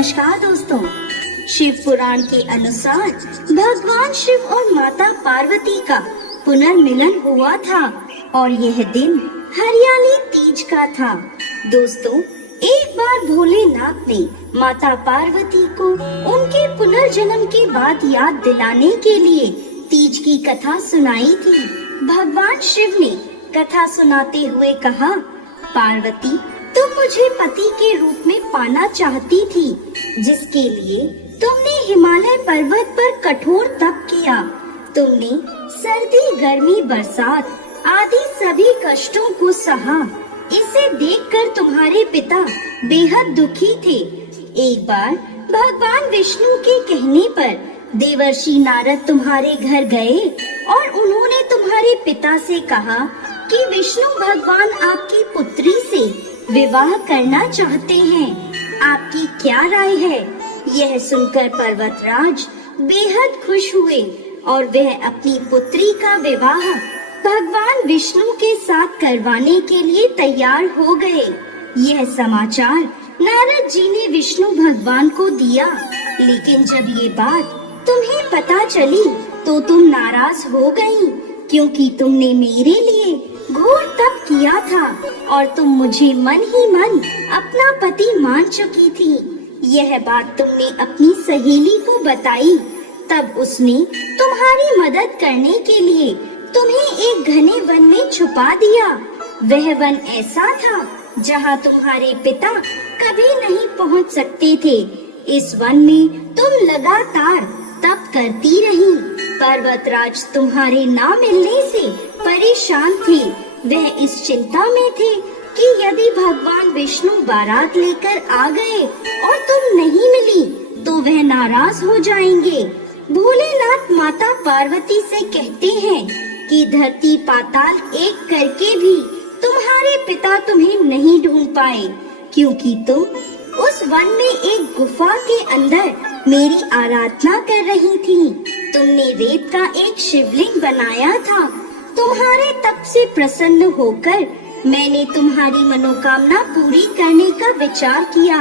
नमस्कार दोस्तों। शिव पुराण के अनुसार भगवान शिव और माता पार्वती का पुनर्मिलन हुआ था और यह दिन हरियाली तीज का था। दोस्तों, एक बार भोलेनाथ ने माता पार्वती को उनके पुनर्जन्म के बाद याद दिलाने के लिए तीज की कथा सुनाई थी। भगवान शिव ने कथा सुनाते हुए कहा, पार्वती, तुम मुझे पति के रूप में पाना चाहती थी, जिसके लिए तुमने हिमालय पर्वत पर कठोर तप किया। तुमने सर्दी, गर्मी, बरसात आदि सभी कष्टों को सहा। इसे देखकर तुम्हारे पिता बेहद दुखी थे। एक बार भगवान विष्णु के कहने पर देवर्षि नारद तुम्हारे घर गए और उन्होंने तुम्हारे पिता से कहा कि विष्णु भगवान आपकी पुत्री से विवाह करना चाहते हैं। आपकी क्या राय है? यह सुनकर पर्वतराज बेहद खुश हुए और वह अपनी पुत्री का विवाह भगवान विष्णु के साथ करवाने के लिए तैयार हो गए। यह समाचार नारद जी ने विष्णु भगवान को दिया, लेकिन जब ये बात तुम्हें पता चली तो तुम नाराज हो गईं, क्योंकि तुमने मेरे लिए घोर तप किया था और तुम मुझे मन ही मन अपना पति मान चुकी थी। यह बात तुमने अपनी सहेली को बताई, तब उसने तुम्हारी मदद करने के लिए तुम्हें एक घने वन में छुपा दिया। वह वन ऐसा था जहाँ तुम्हारे पिता कभी नहीं पहुँच सकते थे। इस वन में तुम लगातार तप करती रही। पर्वतराज तुम्हारे ना मिलने से परेशान थे। वह इस चिंता में थे कि यदि भगवान विष्णु बारात लेकर आ गए और तुम नहीं मिली तो वह नाराज हो जाएंगे। भोलेनाथ माता पार्वती से कहते हैं कि धरती पाताल एक करके भी तुम्हारे पिता तुम्हें नहीं ढूंढ पाए, क्योंकि तुम उस वन में एक गुफा के अंदर मेरी आराधना कर रही थी। तुमने रेत का एक शिवलिंग बनाया था। तुम्हारे तप से प्रसन्न होकर मैंने तुम्हारी मनोकामना पूरी करने का विचार किया।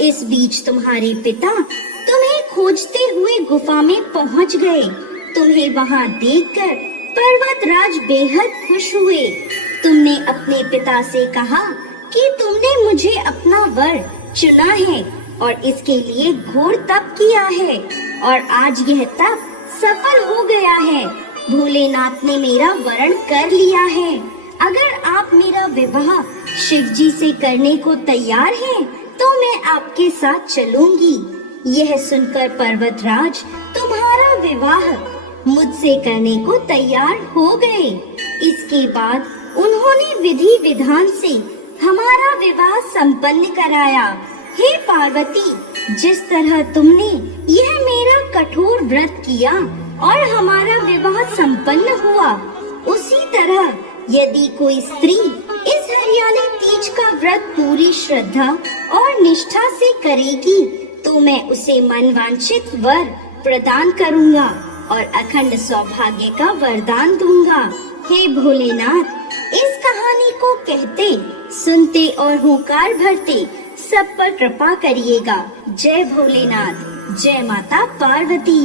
इस बीच तुम्हारे पिता तुम्हें खोजते हुए गुफा में पहुंच गए। तुम्हें वहां देखकर पर्वतराज बेहद खुश हुए। तुमने अपने पिता से कहा कि तुमने मुझे अपना वर चुना है और इसके लिए घोर तप किया है और आज यह तप सफल हो गया है। भोलेनाथ ने मेरा वरण कर लिया है। अगर आप मेरा विवाह शिव जी से करने को तैयार हैं, तो मैं आपके साथ चलूंगी। यह सुनकर पर्वतराज तुम्हारा विवाह मुझसे करने को तैयार हो गए। इसके बाद उन्होंने विधि विधान से हमारा विवाह संपन्न कराया। हे पार्वती, जिस तरह तुमने यह मेरा कठोर व्रत किया और हमारा विवाह संपन्न हुआ, उसी तरह यदि कोई स्त्री इस हरियाली तीज का व्रत पूरी श्रद्धा और निष्ठा से करेगी, तो मैं उसे मनवांछित वर प्रदान करूंगा और अखंड सौभाग्य का वरदान दूंगा। हे भोलेनाथ, इस कहानी को कहते, सुनते और हुंकार भरते सब पर कृपा करिएगा। जय भोलेनाथ, जय माता पार्वती।